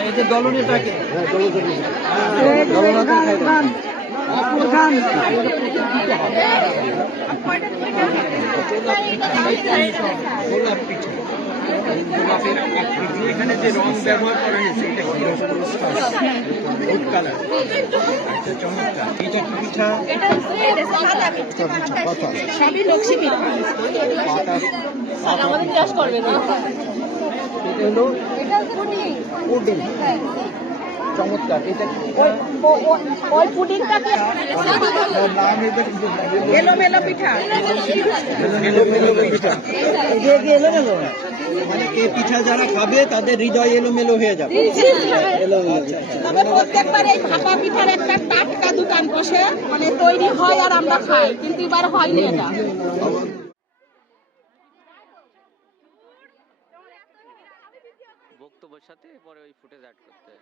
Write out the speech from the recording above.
এই যে দলনেটাকে এখানে যে রং ব্যবহার করা হয়েছে এটা ফুড কালার, আচ্ছা চমৎকার। এটা কি পিঠা? সবই লক্ষ্মী পিঠা। আমাদের চাষ করবে না। এটা হলো পুডিং, চমৎকার। এটা ওই পুডিংটাকে এলোমেলো পিঠা, এলোমেলো পিঠা, মানে এই পিঠা যারা খাবে তাদের হৃদয় এলোমেলো হয়ে যাবে। তবে প্রত্যেকবার এই ভাপা পিঠার একটা টাটকা দোকান বসে মানে তৈরি হয় আর আমরা খাই, কিন্তু এবার হয়নি এটা। বক্তব্যের সাথে পরে ওই ফুটেজ অ্যাড করতে